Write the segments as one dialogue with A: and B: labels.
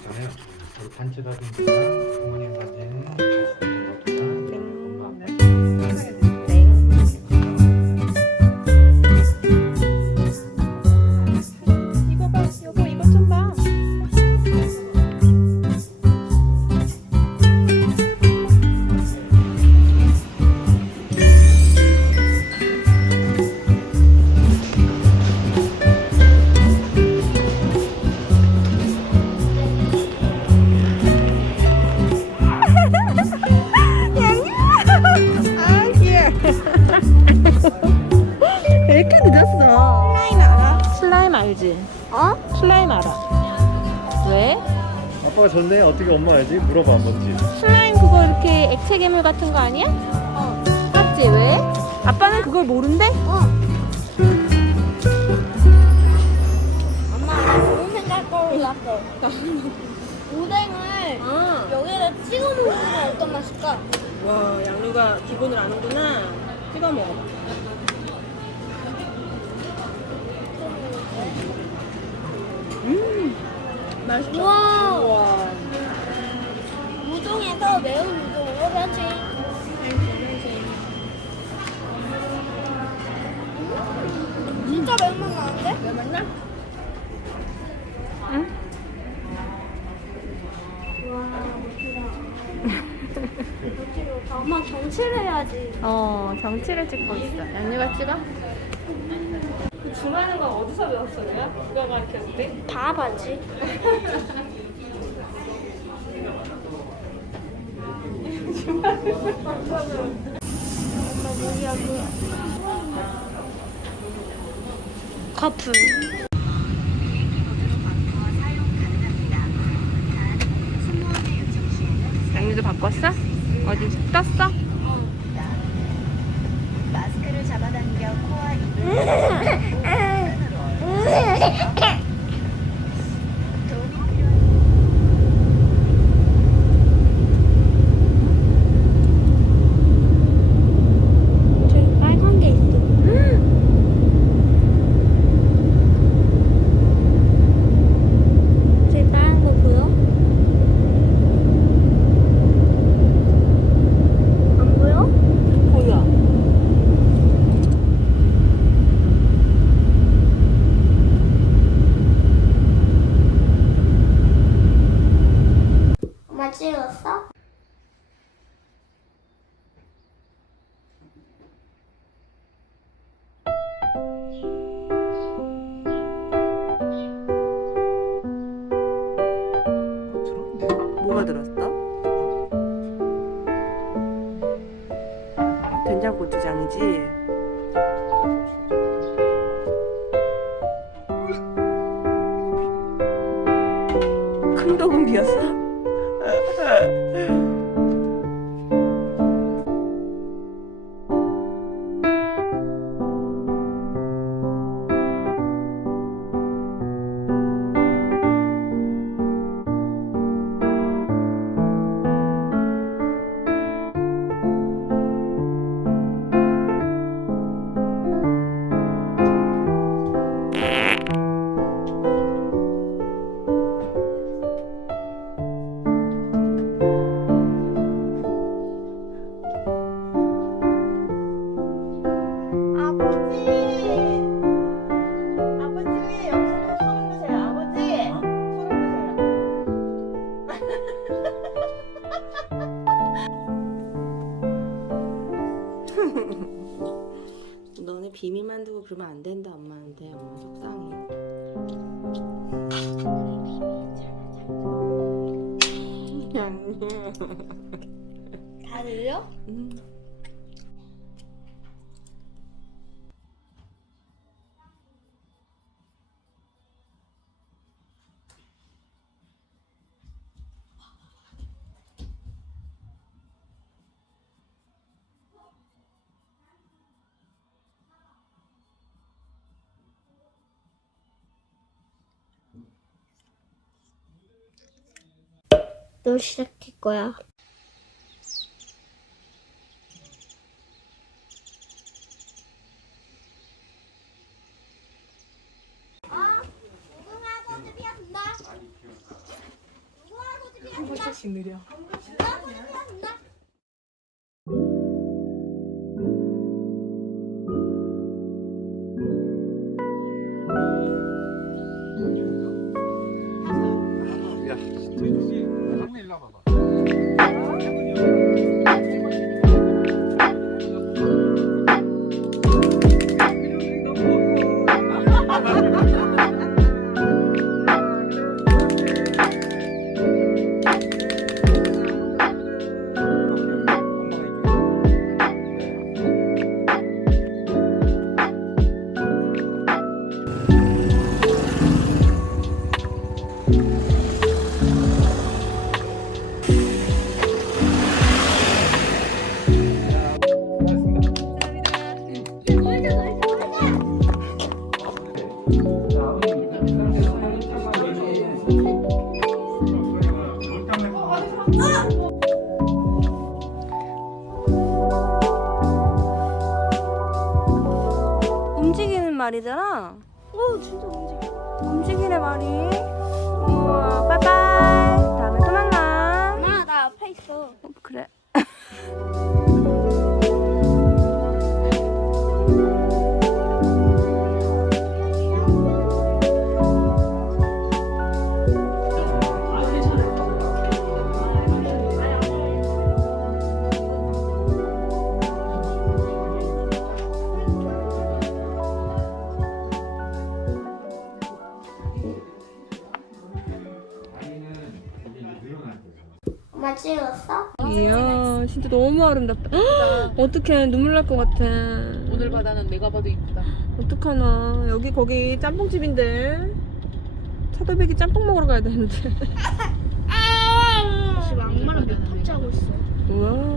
A: 있잖아요. 우리 단체 사진이랑 부모님 사진
B: 아빠가 졌네. 어떻게 엄마 알지? 물어봐 뭔지.
C: 슬라임 그거 이렇게 액체 괴물 같은 거 아니야? 어. 맞지? 왜? 아빠는 그걸 모른대?
D: 어. 엄마 나 좋은 생각 떠올랐어. 오뎅을
C: 어.
D: 여기다 찍어 먹으면 어떤 맛일까?
C: 와, 양루가 기본을 아는구나. 찍어 먹어. 맛있다.
D: 우와.
C: 우와.
D: 우동에서 매운 우동으로 변신. 음, 진짜 매운맛 나는데?
C: 응?
D: 엄마 정치를 해야지.
C: 어, 정치를 찍고 있어. 양루가 찍어? 그 줌하는 건 어디서 배웠어요? 누가 가르쳤대?
D: 다 봤지. 커플.
C: 양루도 바꿨어? 어디 떴어?
E: 마스크를 잡아당겨 코와 입을
F: Mm-hmm. 들었어? 된장고추장이지? 너
D: 시작할 거야.
G: 살짝씩 느려.
C: 말이잖아.
E: 오 진짜 움직여.
C: 움직이네 말이. 우와, 빠이빠이. 다음에 또 만나.
E: 엄마 나 앞에 있어.
C: 어, 그래. 아름답다. 어떡해, 눈물 날 것 같아.
G: 오늘 바다는 내가 봐도 이쁘다.
C: 어떡하나. 여기 거기 짬뽕집인데. 차돌박이 짬뽕 먹으러 가야 되는데.
E: 지금 악마랑 몇판 짜고 있어.
C: 우와.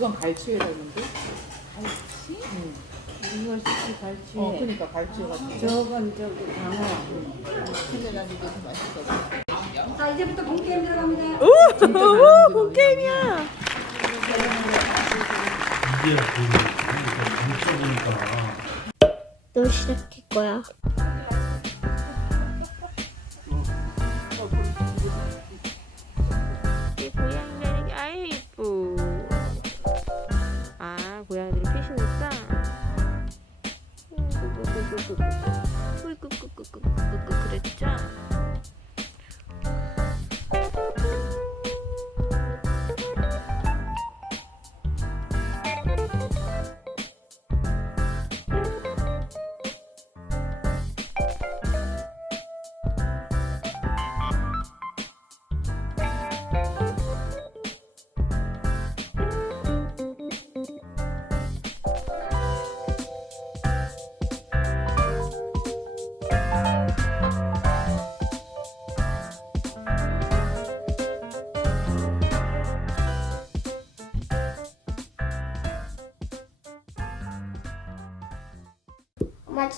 G: 이건 갈치에 닮은데? 갈치? 응. 이건 갈치 갈치. 어, 그러니까 갈치 같은. 저건 저기 장어. 근데 난 이게 더 맛있어.
C: 오, 곰게임이야.
H: 이게 보니까 뭉쳐 보니까
E: 너 시작할 거야.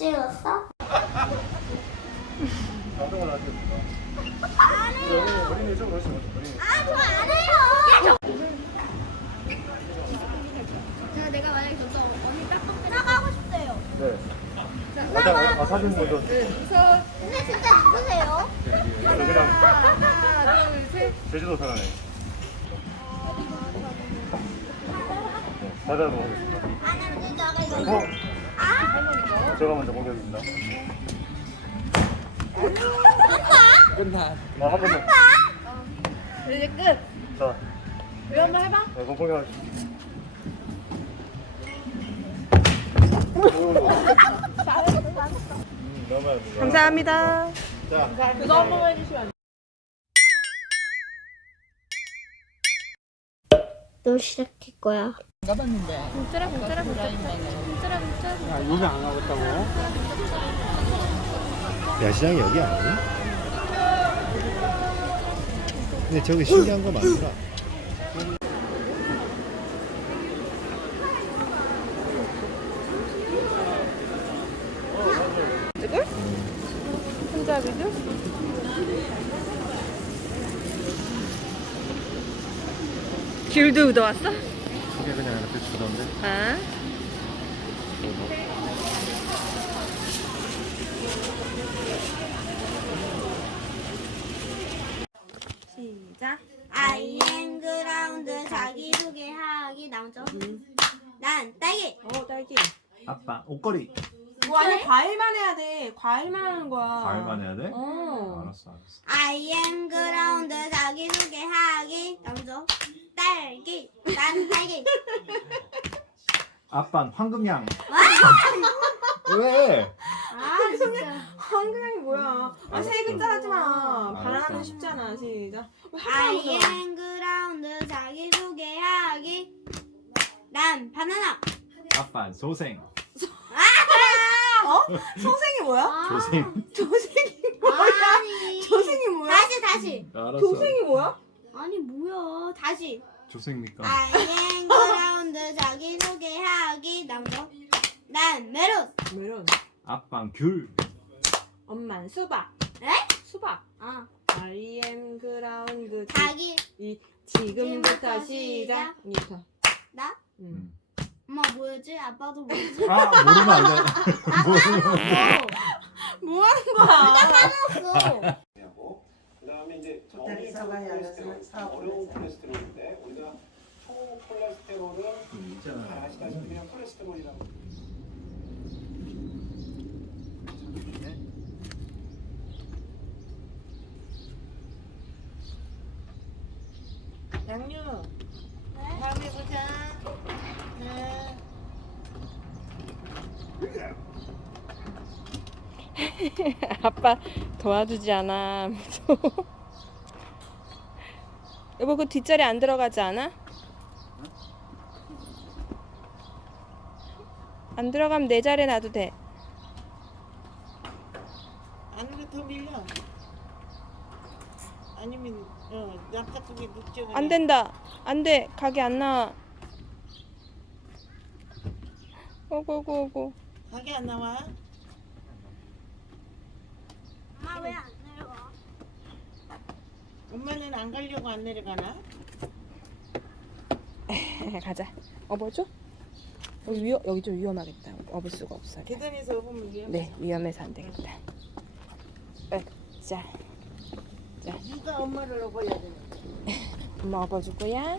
E: 씌웠어?
I: 아, 사진 먼저. 네, 우선.
E: 근데 진짜 누구세요?
I: 하나, 하나, 둘, 셋. 제주도 사람이에요. 사자로 하겠습니다.
E: 아, 나 진짜 가
I: 이거. 제가 먼저 공개해줍니다.
H: 끝나.
I: 아, 한 번만.
G: 이제 끝.
I: 자,
G: 왜 한번 해봐?
I: 네, 그럼 공개하겠습니다.
C: 감사합니다.
G: 자,
C: 그거 한 번만 해주시면
E: 안너 시작할 거야.
F: 가봤는데.
E: 공짜라 공짜라 공짜라
A: 아, 요새 안 가겠다고?
G: 야시장이 여기 아니니? 근데 저기 신기한 거 많더라.
C: 이걸? 귤도 얻어왔어?
G: 그게 그냥 이렇게 주던데.
C: 아. 시작.
E: 아이엠 그라운드 자기소개하기 나오죠. 난 딸기.
C: 어, 딸기.
G: 아빠 옷걸이.
C: 뭐 아니 과일만 해야 돼. 과일만 하는 거야.
G: 과일만 해야 돼?
C: 어.
G: 알았어, 알았어.
E: 아이엠 그라운드 자기소개하기 나오죠. 딸기. 난 딸기.
G: 아빠 황금양. 왜?
E: 아 진짜.
C: 한글이 뭐야? 아,
G: 알았어.
C: 세 글자 하지 마.
G: 알았어.
C: 바나나는 쉽잖아. 시작. 왜 하나만 더?
E: 아이엠 그라운드 자기소개하기. 난 바나나.
G: 아빠 소생.
C: 어? 소생이 뭐야?
E: 아,
G: 조생.
C: 조생이 뭐야?
E: 아니.
C: 조생이 뭐야?
E: 다시 다시.
G: 알았어.
C: 조생이 뭐야?
E: 아니 뭐야? 다시.
G: 조생니까.
E: 아이엠 그라운드 자기소개하기 나오죠. 난 메론.
C: 메론.
G: 아빠 귤.
C: 엄만 수박.
E: 에?
C: 수박.
E: 아
C: I am 그라운드.
E: 자기
C: 이 지금부터
E: 지금부터
C: 시작. 이부터.
E: 나?
C: 응.
E: 엄마 뭐였지? 아빠도 뭐였지?
G: 아 모르면 안 돼.
C: 뭐 하는 거야?
E: 까먹었어.
J: 그다음에 이제
F: 다리 잡아야
J: 콜레스테롤,
F: 사고
J: 어려운 콜레스테롤인데 우리가 초콜레스테롤은 잘 아시다시피 그냥 콜레스테롤이라고
F: 양유. 다음에 보자. 네.
C: 아빠 도와주지 않아. 무서워. 여보 그 뒷자리 안 들어가지 않아? 안 들어가면 내 자리에 놔도 돼.
F: 안으로 더 밀려. 아니면 어 낙하 속에 눕죠.
C: 안 된다. 안 돼. 가게 안 나와. 오고 오고 오고.
F: 가게 안 나와.
E: 엄마 왜 안 내려와?
F: 엄마는 안 가려고 안 내려가나?
C: 가자. 업어줘? 여기 위험 여기 좀 위험하겠다. 업을 수가 없어.
F: 계단에서 보면 위험.
C: 네 위험해서 안 되겠다. 어, 자
F: 네가 엄마를 업어야 되는데.
C: 엄마 업어줄 거야.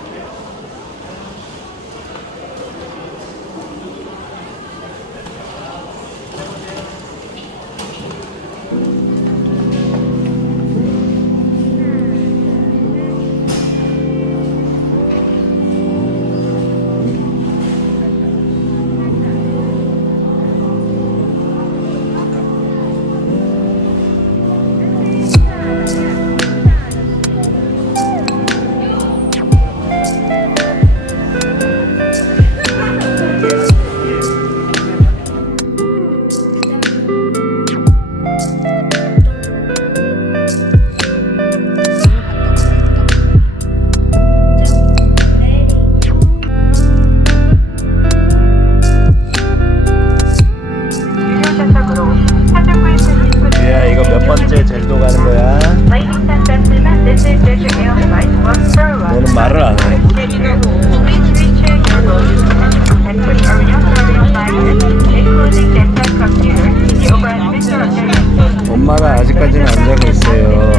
K: 가는 거야. 너는 말을 안 해. 엄마가 아직까지는 안 자고 있어요.